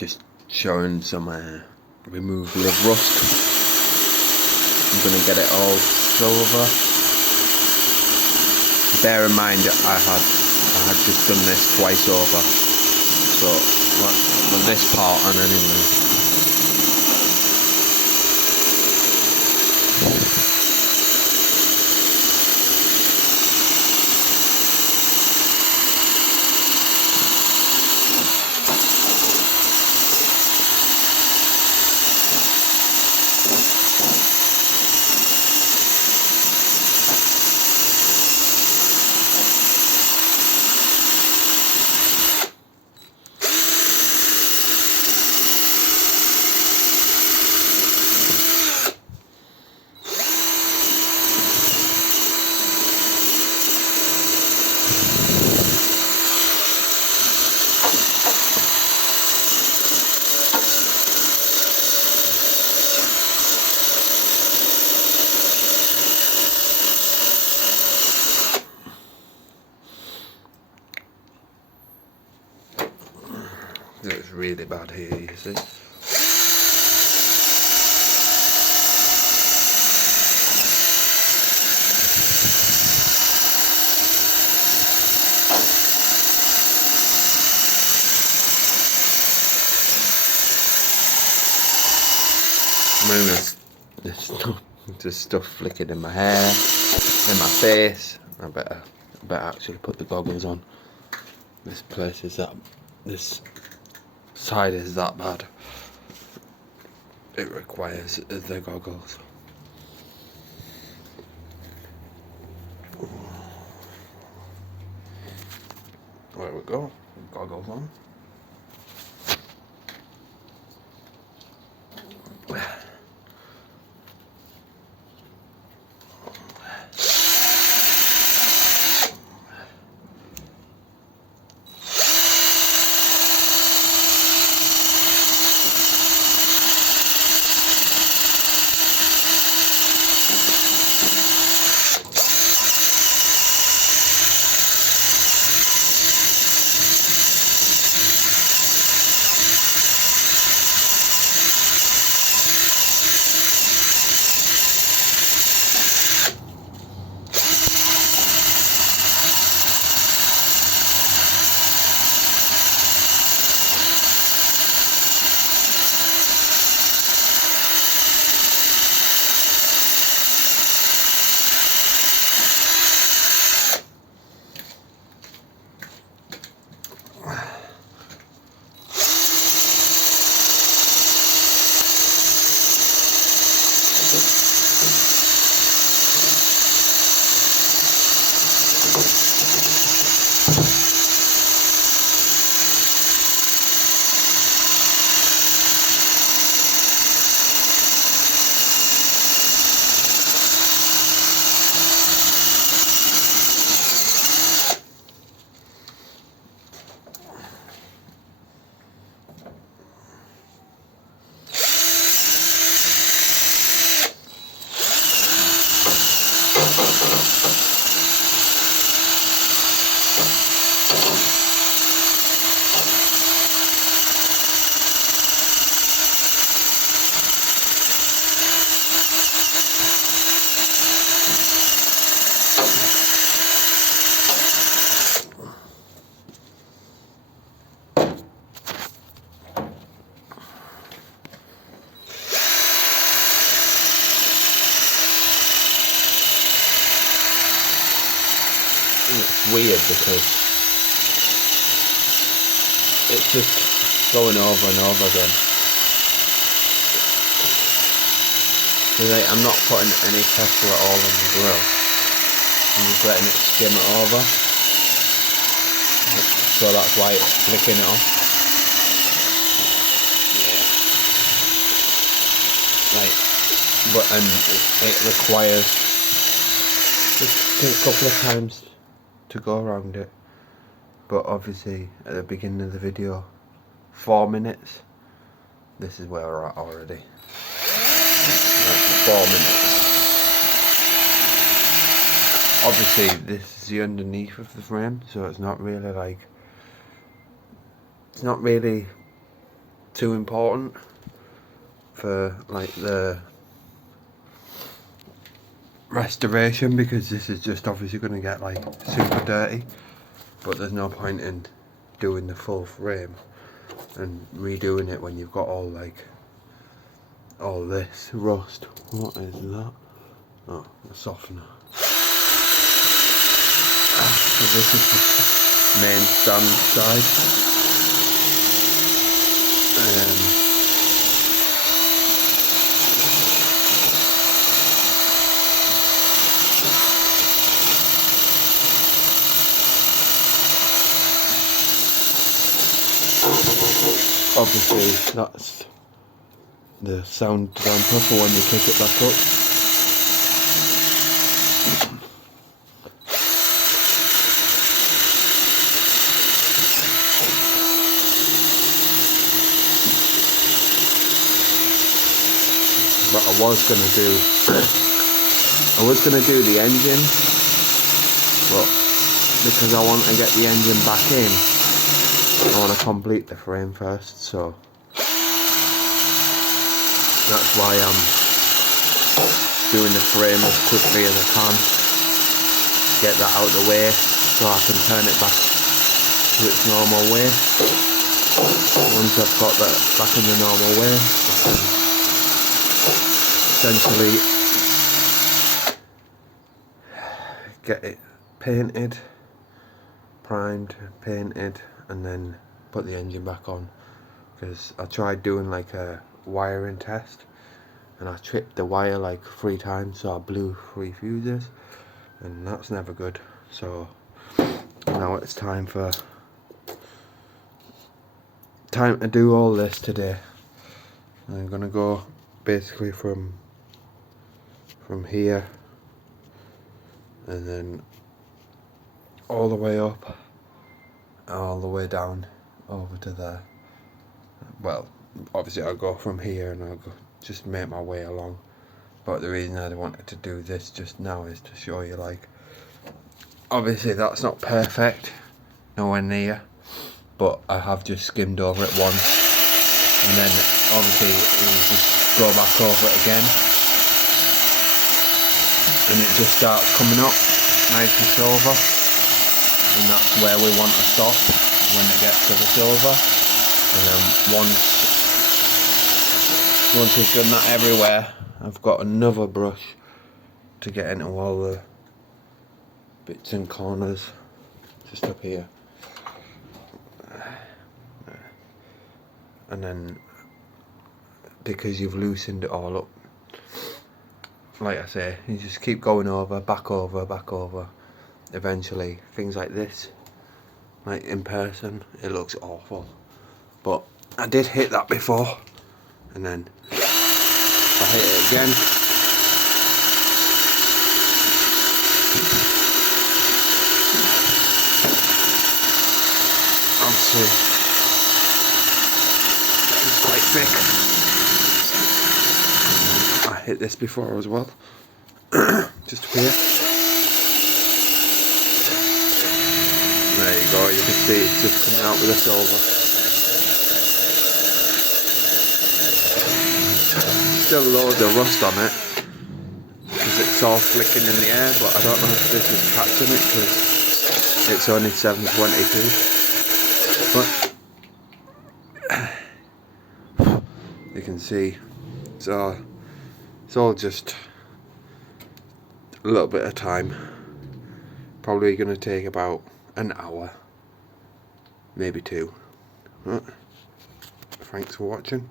just showing some removal of rust. I'm going to get it all silver. Bear in mind that I had just done this twice over, so on this part on anyway. It's really bad here, you see. There's stuff flicking in my hair, in my face. I better actually put the goggles on. This side is that bad. It requires the goggles. There we go. Goggles on. It's weird because it's just going over and over again. Like, I'm not putting any pressure at all on the grill. I'm just letting it skim it over. So that's why it's flicking it off. Yeah. But it requires just a couple of times to go around it, but obviously at the beginning of the video, 4 minutes, this is where we're at already. Like 4 minutes. Obviously this is the underneath of the frame, so it's not really too important for like the restoration, because this is just obviously going to get like super dirty, but there's no point in doing the full frame and redoing it when you've got all this rust. What is that? Oh, a softener. So this is the main stand side. Obviously that's the sound damper for when you pick it back up. But I was gonna do the engine, but because I want to get the engine back in, I want to complete the frame first, so that's why I'm doing the frame as quickly as I can, get that out of the way so I can turn it back to its normal way. Once I've got that back in the normal way, I can essentially get it painted, primed, painted, and then put the engine back on. Because I tried doing like a wiring test and I tripped the wire like 3 times, so I blew 3 fuses, and that's never good. So now it's time to do all this today. I'm gonna go basically from here and then all the way up, all the way down over to there. Well, obviously I'll go from here and I'll go just make my way along, but the reason I wanted to do this just now is to show you, like, obviously that's not perfect, nowhere near, but I have just skimmed over it once, and then obviously we'll just go back over it again, and it just starts coming up nice and silver, and that's where we want to stop when it gets to the silver. And then once we've done that everywhere, I've got another brush to get into all the bits and corners just up here, and then because you've loosened it all up, like I say, you just keep going over, back over, back over. Eventually things like this, like in person, it looks awful, but I did hit that before, and then I hit it again, obviously it's quite thick. I hit this before as well, just up here. There you go, you can see it's just coming out with the silver. Still loads of rust on it because it's all flicking in the air, but I don't know if this is catching it because it's only 722, but you can see it's all just a little bit of time. Probably going to take about an hour, maybe 2. Thanks for watching.